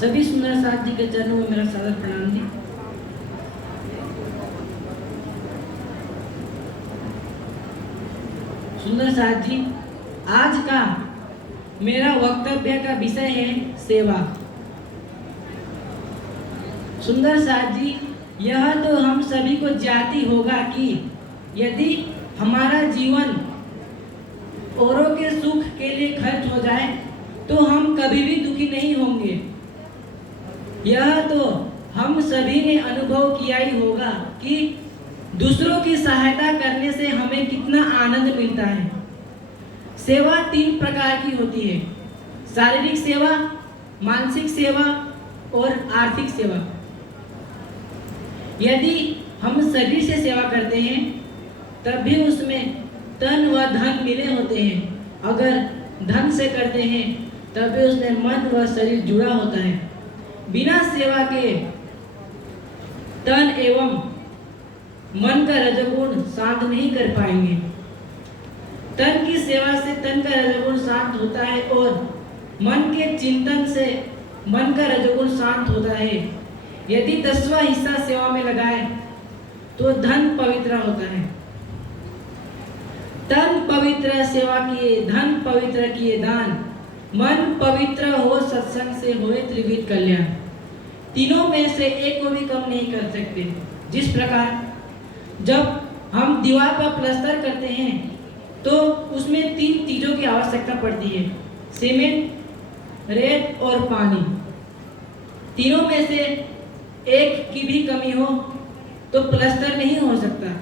सभी सुंदर साथ जी के चरणों में मेरा सादर प्रणाम जी। सुंदर साथ जी, आज का मेरा वक्तव्य का विषय है सेवा। सुंदर साथ जी, यह तो हम सभी को ज्ञात होगा कि यदि हमारा जीवन औरों के सुख के लिए खर्च हो जाए तो हम कभी भी दुखी नहीं होंगे। यह तो हम सभी ने अनुभव किया ही होगा कि दूसरों की सहायता करने से हमें कितना आनंद मिलता है। सेवा 3 प्रकार की होती है: शारीरिक सेवा, मानसिक सेवा और आर्थिक सेवा। यदि हम शरीर से सेवा करते हैं तब भी उसमें तन व धन मिले होते हैं। अगर धन से करते हैं तब भी उसमें मन व शरीर जुड़ा होता है। बिना सेवा के तन एवं मन का रजोगुण शांत नहीं कर पाएंगे। तन की सेवा से तन का रजोगुण शांत होता है और मन के चिंतन से मन का रजोगुण शांत होता है। यदि 10वां हिस्सा सेवा में लगाए तो धन पवित्र होता है। तन पवित्र सेवा किए, धन पवित्र किए दान, मन पवित्र हो सत्संग से होए त्रिविध कल्याण। तीनों में से एक को भी कम नहीं कर सकते। जिस प्रकार जब हम दीवार पर प्लास्टर करते हैं तो उसमें 3 चीजों की आवश्यकता पड़ती है: सीमेंट, रेत और पानी। तीनों में से एक की भी कमी हो तो प्लास्टर नहीं हो सकता।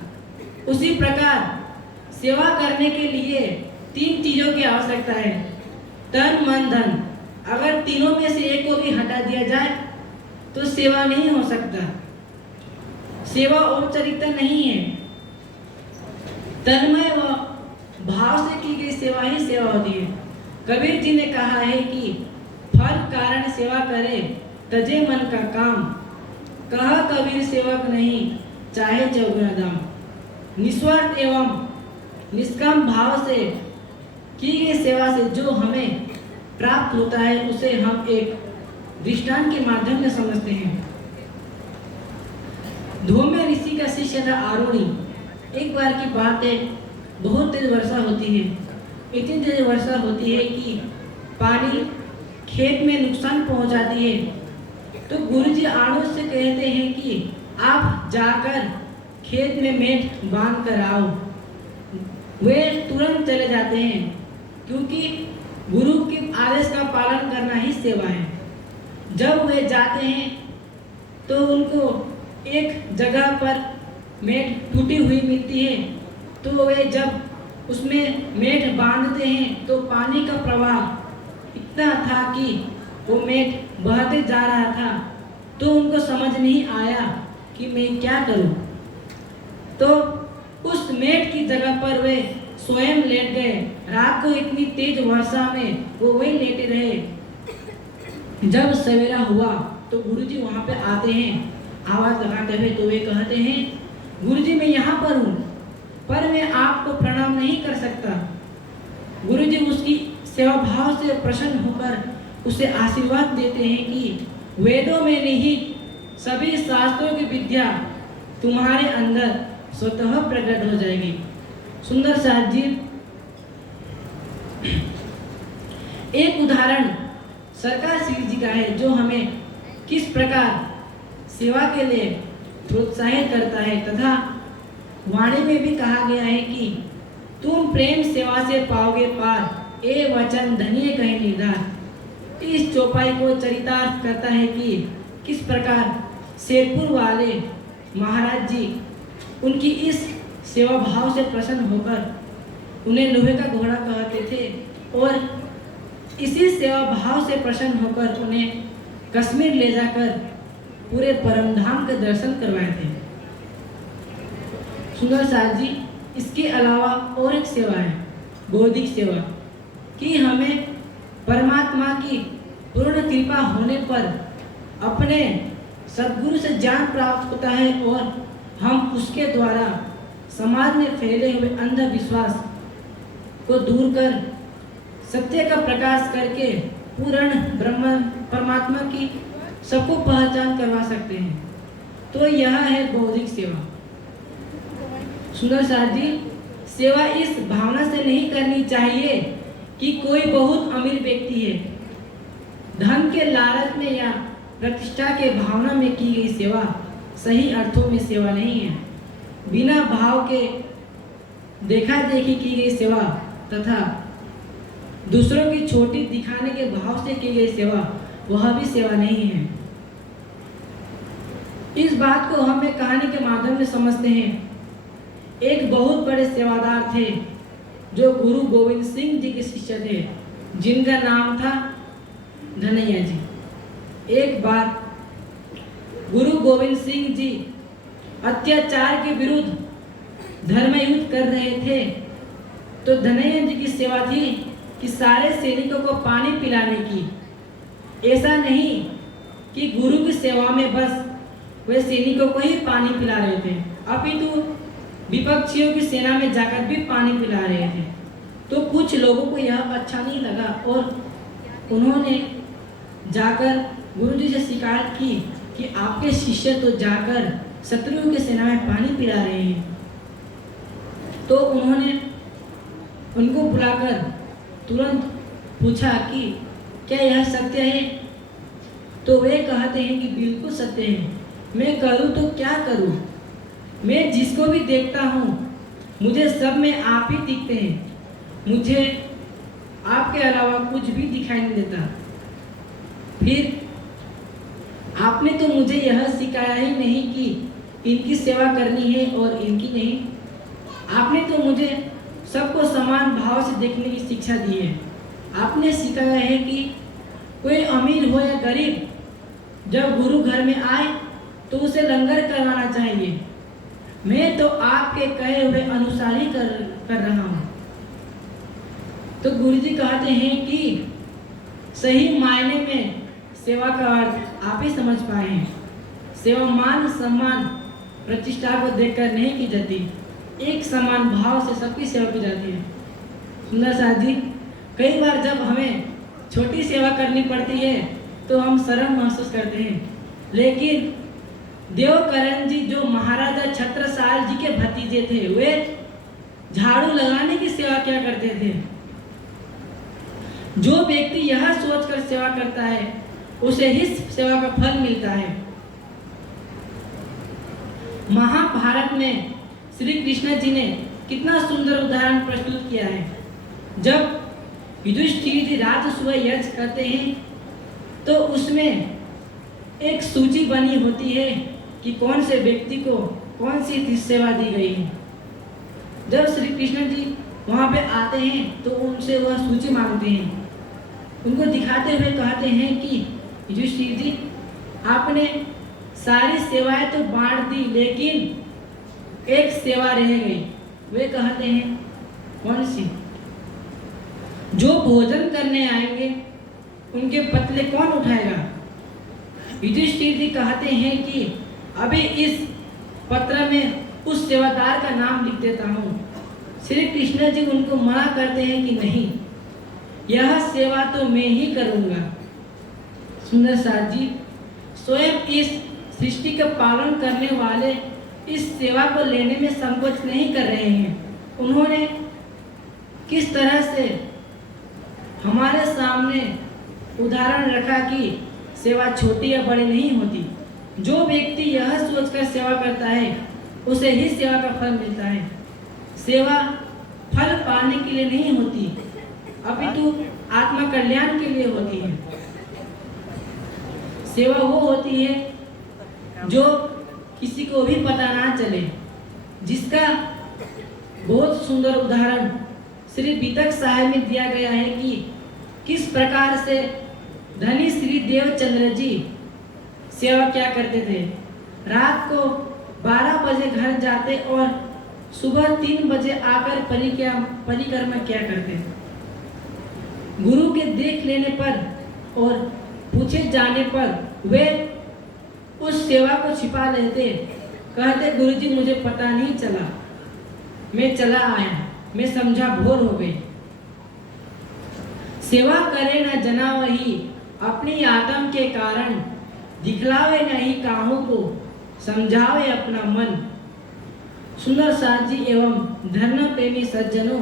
उसी प्रकार सेवा करने के लिए 3 चीजों की आवश्यकता है: तन, मन, धन। अगर तीनों में से एक को भी हटा दिया जाए तो सेवा नहीं हो सकता। सेवा औपचारिकता नहीं है। तन्मय व भाव से की गई सेवा ही सेवा होती है। कबीर जी ने कहा है कि फल कारण सेवा करे तजे मन का काम। कहा कबीर सेवक नहीं चाहे चौगुना दाम। निस्वार्थ एवं निष्काम भाव से की गई सेवा से जो हमें प्राप्त होता है उसे हम एक दृष्टांत के माध्यम से समझते हैं। धूम्य ऋषि का शिष्य था आरुणि। एक बार की बात है, बहुत तेज वर्षा होती है। इतनी तेज वर्षा होती है कि पानी खेत में नुकसान पहुंचाती है। तो गुरुजी आरुणि से कहते हैं कि आप जाकर खेत में मेट बांध कर आओ। वे तुरंत चले जाते हैं क्योंकि गुरु के आदेश का पालन करना ही सेवा है। जब वे जाते हैं तो उनको एक जगह पर मेट टूटी हुई मिलती है। तो वे जब उसमें मेट बांधते हैं तो पानी का प्रवाह इतना था कि वो मेट बहते जा रहा था। तो उनको समझ नहीं आया कि मैं क्या करूं। तो उस मेट की जगह पर वे स्वयं लेट गए। रात को इतनी तेज वर्षा में वो वही लेटे रहे। जब सवेरा हुआ तो गुरुजी वहां पे आते हैं आवाज लगाते हुए। तो वे कहते हैं, गुरुजी मैं यहाँ पर हूँ पर मैं आपको प्रणाम नहीं कर सकता। गुरुजी उसकी सेवा भाव से प्रसन्न होकर उसे आशीर्वाद देते हैं कि वेदों में निहित सभी शास्त्रों की विद्या तुम्हारे अंदर स्वतः प्रकट हो जाएगी। सुंदर साथ जी, एक उदाहरण सरकार श्री जी का है जो हमें किस प्रकार सेवा के लिए प्रोत्साहित करता है। तथा वाणी में भी कहा गया है कि तुम प्रेम सेवा से पाओगे पार, ए वचन धनिये कहीं निधार। इस चौपाई को चरितार्थ करता है कि किस प्रकार शेरपुर वाले महाराज जी उनकी इस सेवा भाव से प्रसन्न होकर उन्हें लोहे का घोड़ा कहते थे और इसी सेवा भाव से प्रसन्न होकर उन्हें कश्मीर ले जाकर पूरे परम धाम के दर्शन करवाए थे। सुंदर साथ जी, इसके अलावा और एक सेवा है बौद्धिक सेवा कि हमें परमात्मा की पूर्ण कृपा होने पर अपने सद्गुरु से ज्ञान प्राप्त होता है और हम उसके द्वारा समाज में फैले हुए अंधविश्वास को दूर कर सत्य का प्रकाश करके पूर्ण ब्रह्म परमात्मा की सबको पहचान करवा सकते हैं। तो यह है बौद्धिक सेवा। सुंदर साथ जी, सेवा इस भावना से नहीं करनी चाहिए कि कोई बहुत अमीर व्यक्ति है, धन के लालच में या प्रतिष्ठा के भावना में की गई सेवा सही अर्थों में सेवा नहीं है। बिना भाव के देखा देखी की गई सेवा तथा दूसरों की छोटी दिखाने के भाव से की गई सेवा वह भी सेवा नहीं है। इस बात को हम एक कहानी के माध्यम से समझते हैं। एक बहुत बड़े सेवादार थे जो गुरु गोविंद सिंह जी के शिष्य थे, जिनका नाम था धनैया जी। एक बार गुरु गोविंद सिंह जी अत्याचार के विरुद्ध धर्म युद्ध कर रहे थे, तो धनैया जी की सेवा थी कि सारे सैनिकों को पानी पिलाने की। ऐसा नहीं कि गुरु की सेवा में बस वे सैनिकों को ही पानी पिला रहे थे, अपितु विपक्षियों की सेना में जाकर भी पानी पिला रहे थे। तो कुछ लोगों को यह अच्छा नहीं लगा और उन्होंने जाकर गुरुजी से शिकायत की कि आपके शिष्य तो जाकर शत्रुओं की सेना में पानी पिला रहे हैं। तो उन्होंने उनको बुलाकर तुरंत पूछा कि क्या यह सत्य है? तो वे कहते हैं कि बिल्कुल सत्य है, मैं करूं तो क्या करूं, मैं जिसको भी देखता हूँ मुझे सब में आप ही दिखते हैं, मुझे आपके अलावा कुछ भी दिखाई नहीं देता। फिर आपने तो मुझे यह सिखाया ही नहीं कि इनकी सेवा करनी है और इनकी नहीं। आपने तो मुझे सबको समान भाव से देखने की शिक्षा दी है। आपने सिखाया है कि कोई अमीर हो या गरीब, जब गुरु घर में आए तो उसे लंगर करवाना चाहिए। मैं तो आपके कहे हुए अनुसार ही कर रहा हूँ। तो गुरुजी कहते हैं कि सही मायने में सेवा का अर्थ आप ही समझ पाए हैं। सेवा मान सम्मान प्रतिष्ठा को देखकर नहीं की जाती, एक समान भाव से सबकी सेवा की जाती है। सुंदर साथ जी, कई बार जब हमें छोटी सेवा करनी पड़ती है तो हम शर्म महसूस करते हैं, लेकिन देवकरण जी जो महाराजा छत्रसाल जी के भतीजे थे, वे झाड़ू लगाने की सेवा क्या करते थे। जो व्यक्ति यह सोचकर सेवा करता है उसे ही सेवा का फल मिलता है। महाभारत में श्री कृष्ण जी ने कितना सुंदर उदाहरण प्रस्तुत किया है। जब युधिष्ठिर जी रात सुबह यज्ञ करते हैं तो उसमें एक सूची बनी होती है कि कौन से व्यक्ति को कौन सी सेवा दी गई है। जब श्री कृष्ण जी वहाँ पे आते हैं तो उनसे वह सूची मांगते हैं, उनको दिखाते हुए कहते हैं कि युधिष्ठिर जी, आपने सारी सेवाएं तो बांट दी, लेकिन एक सेवा रह गई। वे कहते हैं कौन सी? जो भोजन करने आएंगे उनके पतले कौन उठाएगा? युधिष्ठिर जी कहते हैं कि अभी इस पत्र में उस सेवादार का नाम लिख देता हूँ। श्री कृष्ण जी उनको मना करते हैं कि नहीं, यह सेवा तो मैं ही करूँगा। सुंदर साथ जी, स्वयं इस सृष्टि का पालन करने वाले इस सेवा को लेने में संकोच नहीं कर रहे हैं। उन्होंने किस तरह से हमारे सामने उदाहरण रखा कि सेवा छोटी या बड़ी नहीं होती। जो व्यक्ति यह सोचकर सेवा करता है उसे ही सेवा का फल मिलता है। सेवा फल पाने के लिए नहीं होती, अपितु आत्मा कल्याण के लिए होती है। सेवा वो होती है जो किसी को भी पता ना चले, जिसका बहुत सुंदर उदाहरण श्री बीतक साहेब में दिया गया है कि किस प्रकार से धनी श्री देवचंद्र जी सेवा क्या करते थे। रात को 12 बजे घर जाते और सुबह 3 बजे आकर परिक्रमा क्या करते। गुरु के देख लेने पर और पूछे जाने पर वे उस सेवा को छिपा लेते, कहते गुरुजी मुझे पता नहीं चला, मैं चला आया, मैं समझा भोर हो गई। सेवा करे न जना वही, अपनी आत्म के कारण दिखलावे नहीं काहू को, समझावे अपना मन। सुंदर साथ जी एवं धर्म प्रेमी सज्जनों,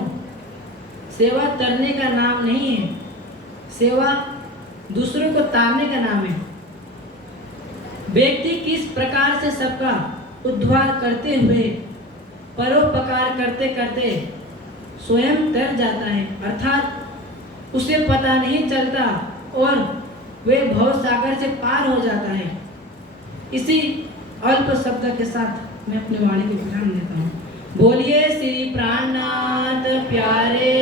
सेवा करने का नाम नहीं है, सेवा दूसरों को तारने का नाम है। व्यक्ति किस प्रकार से सबका उद्धार करते हुए परोपकार करते करते स्वयं तर जाता है, अर्थात उसे पता नहीं चलता और वे भव सागर से पार हो जाता है। इसी अल्प शब्द के साथ मैं अपनी वाणी को विराम देता हूँ। बोलिए श्री प्राणनाथ प्यारे